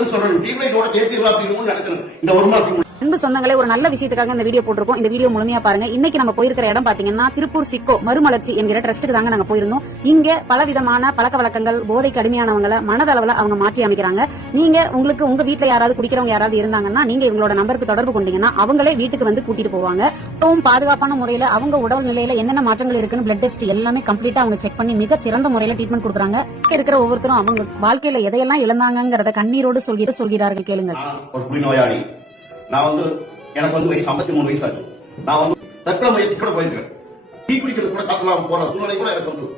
நல்லதுன்னு சொல்லணும். டியூப்லைட்டோட சேர்த்து அப்படின்னு நடக்கணும். இந்த ஒரு மாசம் அன்பு சொந்தங்களே, ஒரு நல்ல விஷயத்துக்காக இந்த வீடியோ போட்டிருக்கோம். இந்த வீடியோ முழுமையா பாருங்க. இன்னைக்கு நம்ம போயிருக்கிற இடம் பாத்தீங்கன்னா திருப்பூர் சிக்கோ மறுமலர்ச்சி என்கிற ட்ரஸ்ட்டுக்கு தாங்க நாங்க போயிருந்தோம். இங்க பலவிதமான பழக்க வழக்கங்கள், போதைக்கு அடிமையானவங்களை மனதளவுல அவங்க மாற்றி அமைக்கிறாங்க. நீங்க உங்களுக்கு உங்க வீட்டுல யாராவது குடிக்கிறவங்க யாராவது இருந்தாங்கன்னா நீங்க இவங்களோட நம்பருக்கு தொடர்பு கொண்டீங்கன்னா அவங்களே வீட்டுக்கு வந்து கூட்டிட்டு போவாங்க. ரொம்பவும் பாதுகாப்பான முறையில அவங்க உடல் நிலையில என்னென்ன மாற்றங்கள் இருக்குன்னு பிளட் டெஸ்ட் எல்லாமே கம்ப்ளீட்டா அவங்க செக் பண்ணி மிக சிறந்த முறையில ட்ரீட்மெண்ட் கொடுக்குறாங்க. இருக்கிற ஒவ்வொருத்தரும் அவங்க வாழ்க்கையில எதையெல்லாம் இழந்தாங்கிறத கண்ணீரோடு சொல்கிறார்கள். கேளுங்க. நான் எனக்கு வயசு 53 வயசு ஆச்சு. நான் தற்கொலை முயற்சி கூட போயிருக்கேன். டீ குடிக்கிறது கூட காசு இல்லாம போற சூழ்நிலை கூட எனக்கு வந்து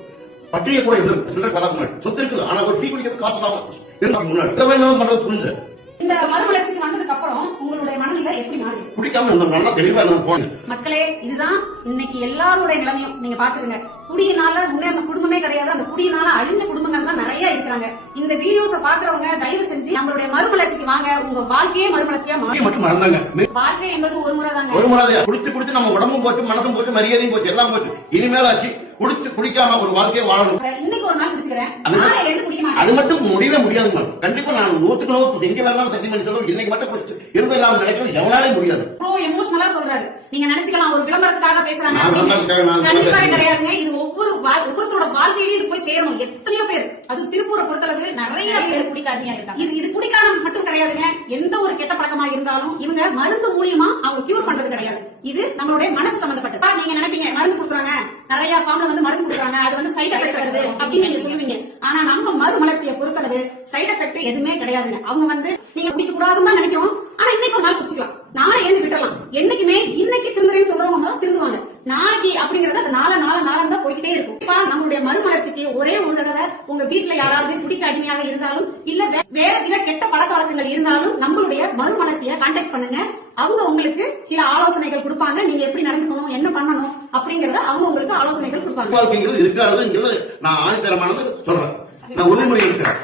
பட்டியை கூட இருக்கு. சொத்து இருக்குது, ஆனா ஒரு டீ குடிக்கிறது காசு இல்லாம முன்னாடி பண்றது புரிஞ்சு. இந்த மறுமலர்ச்சிக்கு வந்ததுக்கு அப்புறம் உங்களுடைய மனநிலை எப்படி மாறிச்சு? குடிக்காம நல்லா தெளிவா போனேன். மக்களே, இதுதான் இன்னைக்கு எல்லாருடைய நிலைமையும். நீங்க பாத்துருங்க, குடியினால முன்னேற குடும்பமே கிடையாது. அந்த குடியினால அழிஞ்ச குடும்பங்கள் தான் நிறைய இருக்கிறாங்க. இந்த வீடியோஸ பாக்குறவங்க தயவு செஞ்சு நம்மளுடைய மறுமலர்ச்சிக்கு வாங்க. உங்க வாழ்க்கையே மறுமலர்ச்சியா மாறும். வாழ்க்கை என்பது ஒரு முறை தாங்க. ஒரு முறை குடிச்சு குடிச்சு நம்ம உடம்பும் போச்சு, மனசும் போச்சு, மரியாதையும் போச்சு, எல்லாம் போச்சு. இனிமேல் ஆச்சு குடிக்காம ஒரு வாழ்க்கையை வாழணும். இன்னைக்கு ஒரு நாள் குடிச்சுக்கிறேன், அது மட்டும் முடியவே முடியாது. கண்டிப்பா நான் 100% எங்க வேணாலும் சத்தியம் பண்ணி சொல்றேன். இன்னைக்கு மட்டும் குடிச்சு இருந்து இல்லாம நினைக்கணும் எவனாலே முடியாது. எமோஷனலா சொல்றாரு. நீங்க நினைச்சுக்கலாம் ஒரு விளம்பரத்துக்காக பேசுறாங்க. கண்டிப்பா கிடையாதுங்க. இது ஒவ்வொருத்தரோட வாழ்க்கையிலும் இது போய் சேரணும். எத்தனையோ பேர், அது திருப்பூரை பொறுத்தளவு நிறைய பேர் குடிக்காரணியா இருக்காங்க. இது குடிக்காரம் மட்டும் கிடையாதுங்க. எந்த ஒரு கெட்ட பழக்கமா இருந்தாலும் இவங்க மருந்து மூலியமா அவங்க கியூர் பண்றது கிடையாது. இது நம்மளுடைய மனசு சம்பந்தப்பட்டது. நீங்க நினைப்பீங்க மருந்து கொடுக்குறாங்க, நிறைய ஃபார்ம்ல மருந்து கொடுக்குறாங்க, அது சைட் எஃபெக்ட் வருது அப்படின்னு நீங்க சொல்லுவீங்க. ஆனா நம்ம மறுமலர்ச்சியை பொறுத்தளவு சைட் எஃபெக்ட் எதுவுமே கிடையாதுங்க. அவங்க நீங்க குடிக்க கூடாதுன்னு நினைக்கிறோம், ஆனா இன்னைக்கு ஒரு நாள் குடிச்சுக்கலாம், நாளை எழுந்து விட்டலாம். என்னைக்குமே இன்னைக்கு திருந்துறேன்னு சொல்றவங்க திருந்துவாங்க. நாளைக்கு அப்படிங்கறது நாளை தான் போய்கிட்டே இருக்கும். இப்ப நம்மளுடைய மறுமலர்ச்சிக்கு ஒரே ஒரு தடவை உங்க வீட்டுல யாராவது குடிக்க அடிமையாக இருந்தாலும் இல்ல வேற வித கெட்ட பழக்க வழக்கங்கள் இருந்தாலும் நம்மளுடைய மறுமலர்ச்சியை கான்டாக்ட் பண்ணுங்க. அவங்க உங்களுக்கு சில ஆலோசனைகள் கொடுப்பாங்க. நீங்க எப்படி நடந்துக்கணும், என்ன பண்ணணும் அப்படிங்கறத அவங்க உங்களுக்கு ஆலோசனைகள் கொடுப்பாங்க. நான் ஆணித்தரமானது சொல்றேன். நான் உறுதிமொழி இருக்கிறேன்.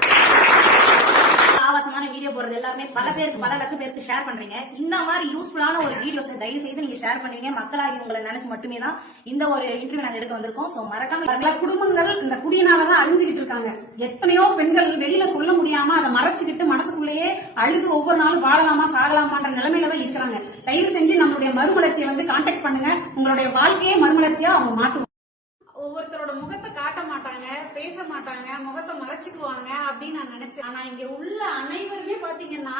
வீடியோ போறது எல்லாருமே பல பேருக்கு, பல லட்சம் பேருக்கு ஷேர் பண்றீங்க. இந்த மாதிரி யூஸ்ஃபுல்லான ஒரு வீடியோஸ் தயவு செய்து நீங்க ஷேர் பண்ணுவீங்க. மக்களாகி உங்களை நினைச்சு மட்டுமே தான் இந்த ஒரு இன்டர்வியூ நாங்க எடுக்க வந்திருக்கோம். சோ மறக்காம குடும்பங்கள் இந்த குடியினாலதான் அழிஞ்சுகிட்டு இருக்காங்க. எத்தனையோ பெண்கள் வெளியில சொல்ல முடியாம அதை மறைச்சுக்கிட்டு மனசுக்குள்ளேயே அழுது ஒவ்வொரு நாளும் வாழலாமா சாகலாமான்ற நிலைமையில தான் இருக்கிறாங்க. தயவு செஞ்சு நம்மளுடைய மறுமலர்ச்சியை கான்டாக்ட் பண்ணுங்க. உங்களுடைய வாழ்க்கையே மறுமலர்ச்சியா அவங்க மாத்துவாங்க. ஒவ்வொருத்தரோட முகத்தை காட்ட மாட்டாங்க, பேச மாட்டாங்க, முகத்தை மறைச்சுக்குவாங்க அப்படின்னு நான் நினைச்சேன். ஆனா இங்க உள்ள அனைவருமே பாத்தீங்கன்னா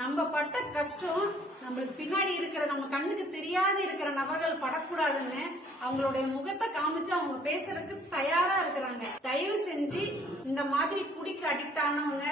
நம்ம பட்ட கஷ்டம் நம்மளுக்கு பின்னாடி இருக்கிற, நம்ம கண்ணுக்கு தெரியாத இருக்கிற நபர்கள் படக்கூடாதுன்னு அவங்களுடைய முகத்தை காமிச்சு அவங்க பேசுறதுக்கு தயாரா இருக்கிறாங்க. தயவு செஞ்சு இந்த மாதிரி குடிக்கு அடிக்ட் ஆனவங்க